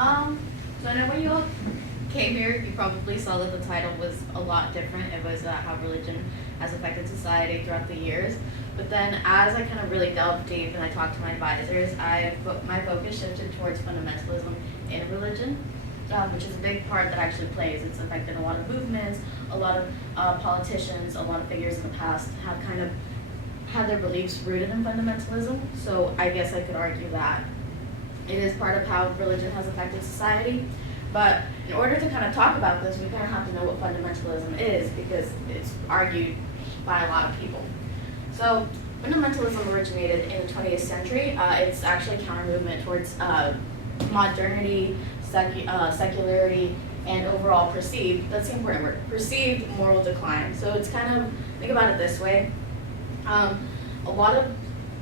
So I know when you came here, you probably saw that the title was a lot different. It was how religion has affected society throughout the years. But then as I kind of really delved deep and I talked to my advisors, my focus shifted towards fundamentalism in religion, which is a big part that actually plays. It's affected a lot of movements, a lot of politicians, a lot of figures in the past have kind of had their beliefs rooted in fundamentalism. So I guess I could argue that it is part of how religion has affected society. But in order to kind of talk about this, we kind of have to know what fundamentalism is because it's argued by a lot of people. So fundamentalism originated in the 20th century. It's actually a counter movement towards modernity, secularity, and overall perceived, that's the important word, perceived moral decline. So it's kind of, think about it this way.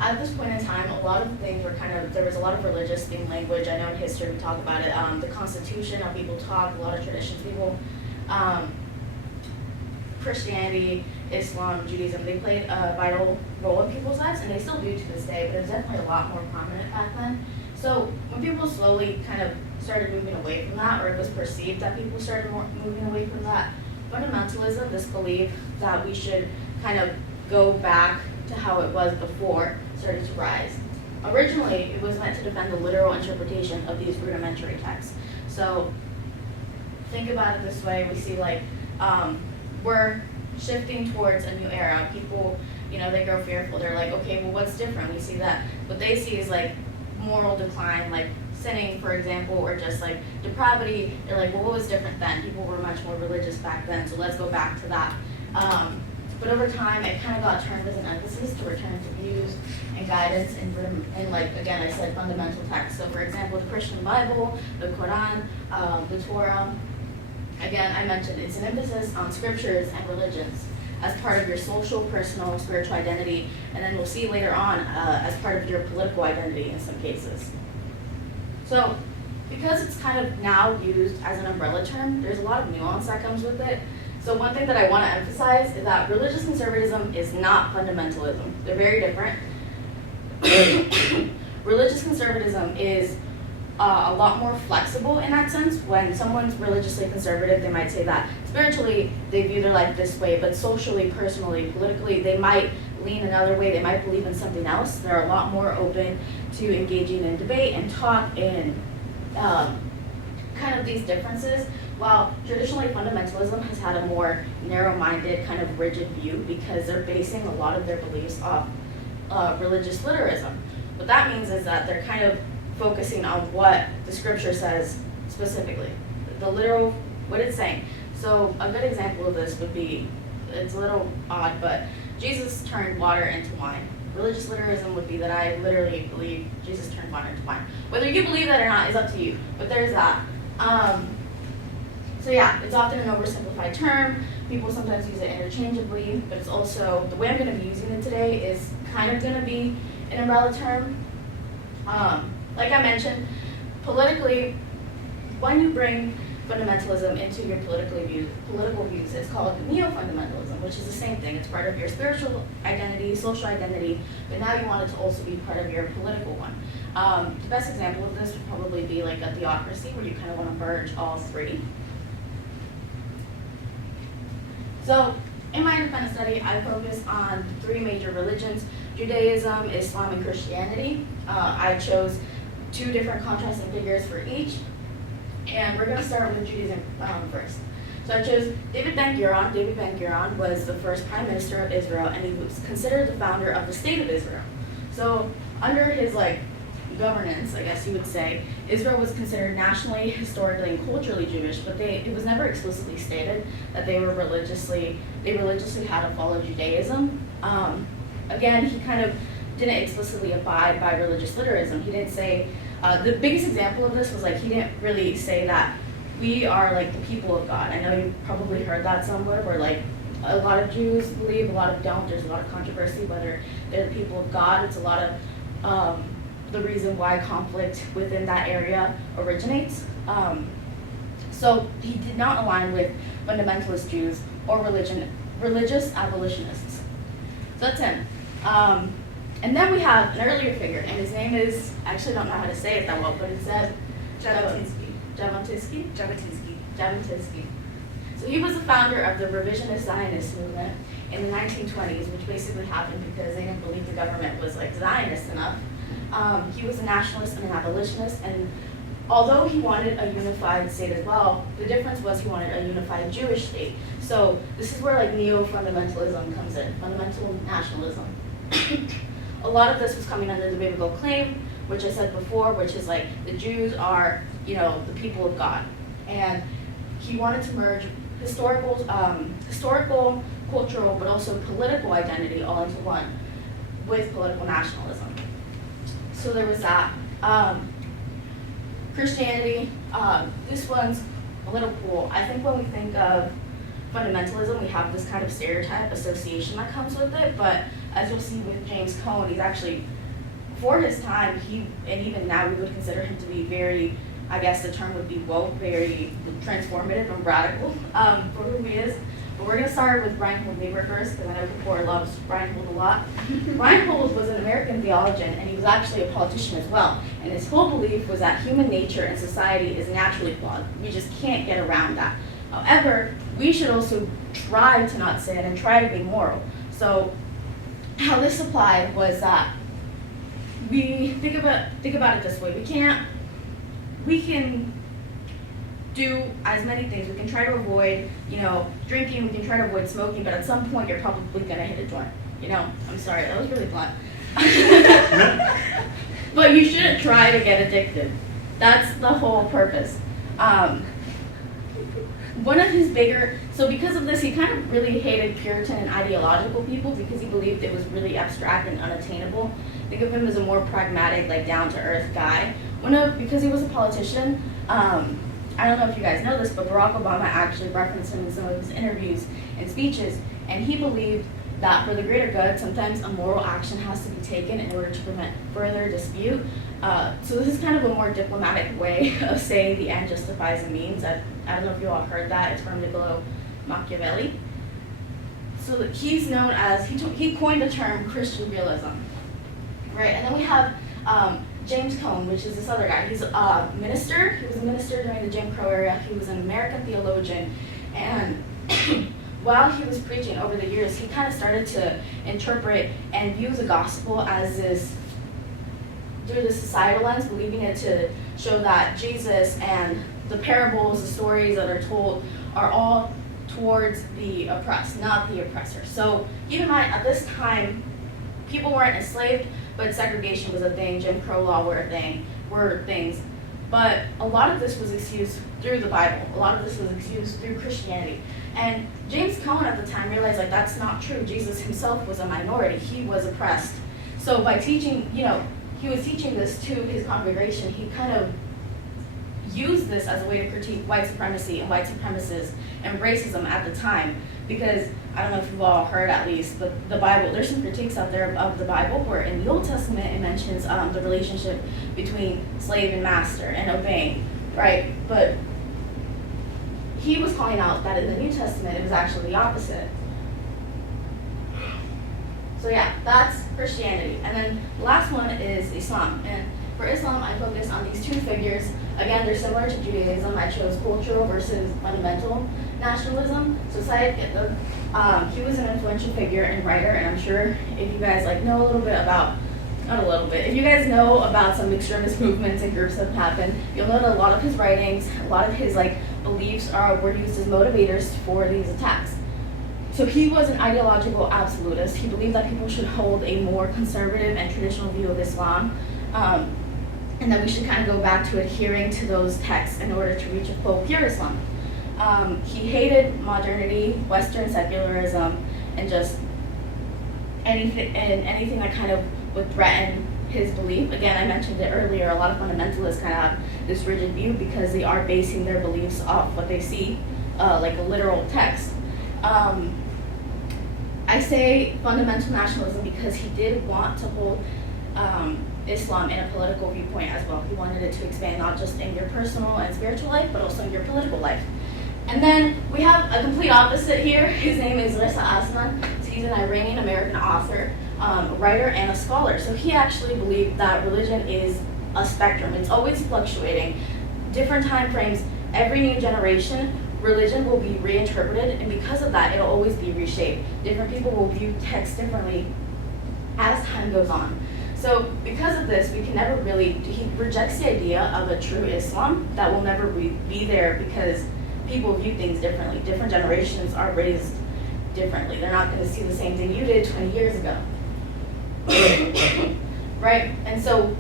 At this point in time, a lot of things were there was a lot of religious themed language. I know in history we talk about it. The Constitution, how people talk, a lot of traditions, Christianity, Islam, Judaism, they played a vital role in people's lives, and they still do to this day, but it was definitely a lot more prominent back then. So when people slowly kind of started moving away from that, or it was perceived that people started moving away from that, fundamentalism, this belief that we should kind of go back to how it was before, started to rise. Originally, it was meant to defend the literal interpretation of these rudimentary texts. So think about it this way, we see we're shifting towards a new era. People, they grow fearful. They're like, okay, well, what's different? We see that what they see is moral decline, like sinning, for example, or just depravity. They're like, well, what was different then? People were much more religious back then, so let's go back to that. But over time, it kind of got turned as an emphasis to return to views and guidance in again, I said fundamental texts. So for example, the Christian Bible, the Quran, the Torah. Again, I mentioned it's an emphasis on scriptures and religions as part of your social, personal, spiritual identity, and then we'll see later on as part of your political identity in some cases. So because it's kind of now used as an umbrella term, there's a lot of nuance that comes with it. So one thing that I want to emphasize is that religious conservatism is not fundamentalism. They're very different. Religious conservatism is a lot more flexible in that sense. When someone's religiously conservative, they might say that spiritually they view their life this way, but socially, personally, politically, they might lean another way. They might believe in something else. They're a lot more open to engaging in debate and talk in kind of these differences. While traditionally fundamentalism has had a more narrow-minded, kind of rigid view because they're basing a lot of their beliefs off religious literalism. What that means is that they're kind of focusing on what the scripture says specifically, the literal, what it's saying. So a good example of this would be, it's a little odd, but Jesus turned water into wine. Religious literalism would be that I literally believe Jesus turned water into wine. Whether you believe that or not is up to you, but there's that. So yeah, it's often an oversimplified term. People sometimes use it interchangeably, but it's also, the way I'm going to be using it today is kind of going to be an umbrella term. Like I mentioned, politically, when you bring fundamentalism into your political views, it's called neo-fundamentalism, which is the same thing. It's part of your spiritual identity, social identity, but now you want it to also be part of your political one. The best example of this would probably be like a theocracy, where you kind of want to merge all three. So in my independent study, I focus on three major religions: Judaism, Islam, and Christianity. I chose two different contrasting figures for each, and we're going to start with Judaism first. So I chose David Ben-Gurion. David Ben-Gurion was the first prime minister of Israel, and he was considered the founder of the state of Israel. So under his governance, I guess you would say, Israel was considered nationally, historically, and culturally Jewish, but it was never explicitly stated that they religiously had to follow Judaism. Again, he kind of didn't explicitly abide by religious literalism. He didn't say, the biggest example of this was he didn't really say that we are the people of God. I know you've probably heard that somewhere, where a lot of Jews believe, a lot of don't. There's a lot of controversy whether they're the people of God. It's a lot of the reason why conflict within that area originates. So he did not align with fundamentalist Jews or religious abolitionists. So that's him. And then we have an earlier figure, and his name is, I actually don't know how to say it that well, but it said, Jabotinsky. Jabotinsky. So he was the founder of the revisionist Zionist movement in the 1920s, which basically happened because they didn't believe the government was like Zionist enough. He was a nationalist and an abolitionist, and although he wanted a unified state as well, the difference was he wanted a unified Jewish state. So this is where like neo-fundamentalism comes in, fundamental nationalism. A lot of this was coming under the biblical claim, which I said before, which is like the Jews are, the people of God. And he wanted to merge historical, cultural, but also political identity all into one with political nationalism. So there was that. Christianity, this one's a little cool. I think when we think of fundamentalism, we have this kind of stereotype association that comes with it, but as you'll see with James Cone, he's actually, for his time, and even now we would consider him to be very, I guess the term would be woke, very transformative and radical for who he is. But we're going to start with Reinhold Niebuhr first, because I know Kapoor loves Reinhold a lot. Reinhold was an American theologian, and he was actually a politician as well. And his whole belief was that human nature and society is naturally flawed. We just can't get around that. However, we should also try to not sin and try to be moral. So how this applied was that we think about it this way. We can do as many things. We can try to avoid, drinking, we can try to avoid smoking, but at some point you're probably gonna hit a joint. I'm sorry, that was really blunt. But you shouldn't try to get addicted. That's the whole purpose. One of his because of this, he kind of really hated Puritan and ideological people because he believed it was really abstract and unattainable. Think of him as a more pragmatic, like down-to-earth guy. Because he was a politician, I don't know if you guys know this, but Barack Obama actually referenced him in some of his interviews and speeches, and he believed that for the greater good, sometimes a moral action has to be taken in order to prevent further dispute. So this is kind of a more diplomatic way of saying the end justifies the means. I don't know if you all heard that. It's from Niccolo Machiavelli. So he's known as, he coined the term Christian realism, right? And then we have James Cone, which is this other guy. He's a minister. He was a minister during the Jim Crow era. He was an American theologian. And while he was preaching over the years, he kind of started to interpret and view the gospel as this, through the societal lens, believing it to show that Jesus and the parables, the stories that are told, are all towards the oppressed, not the oppressor. So keep in mind, at this time, people weren't enslaved, but segregation was a thing, Jim Crow law were things. But a lot of this was excused through the Bible. A lot of this was excused through Christianity. And James Cone at the time realized that's not true. Jesus himself was a minority. He was oppressed. So by teaching, he was teaching this to his congregation, he kind of used this as a way to critique white supremacy and white supremacists and racism at the time. Because I don't know if you've all heard, at least, the Bible, there's some critiques out there of the Bible where in the Old Testament it mentions the relationship between slave and master and obeying, right? But he was calling out that in the New Testament it was actually the opposite. So yeah, that's Christianity. And then the last one is Islam. And for Islam, I focus on these two figures. Again, they're similar to Judaism. I chose cultural versus fundamental nationalism. So he was an influential figure and writer, and I'm sure if you guys know a little bit about, not a little bit, if you guys know about some extremist movements and groups that have happened, you'll know that a lot of his writings, a lot of his beliefs were used as motivators for these attacks. So he was an ideological absolutist. He believed that people should hold a more conservative and traditional view of Islam, and that we should kind of go back to adhering to those texts in order to reach a full pure Islam. He hated modernity, Western secularism, and just anything that kind of would threaten his belief. Again, I mentioned it earlier, a lot of fundamentalists kind of have this rigid view because they are basing their beliefs off what they see, like a literal text. I say fundamental nationalism because he did want to hold Islam in a political viewpoint as well. He wanted it to expand not just in your personal and spiritual life, but also in your political life. And then we have a complete opposite here. His name is Reza Aslan. So he's an Iranian-American author, writer, and a scholar. So he actually believed that religion is a spectrum. It's always fluctuating. different time frames, every new generation, religion will be reinterpreted, and because of that, it'll always be reshaped. Different people will view text differently as time goes on. So because of this, we can never really, he rejects the idea of a true Islam that will never be there because people view things differently. Different generations are raised differently. They're not going to see the same thing you did 20 years ago. Right? And so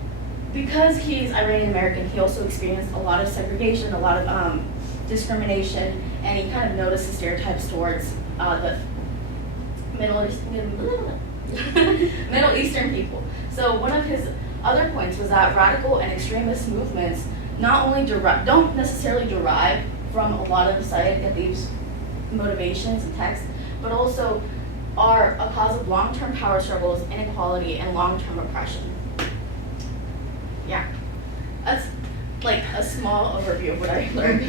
because he's Iranian American, he also experienced a lot of segregation, a lot of discrimination, and he kind of noticed the stereotypes towards the Middle Eastern people. So one of his other points was that radical and extremist movements not only don't necessarily derive from a lot of Sayyid motivations and texts, but also are a cause of long-term power struggles, inequality, and long-term oppression. Yeah, that's like a small overview of what I learned.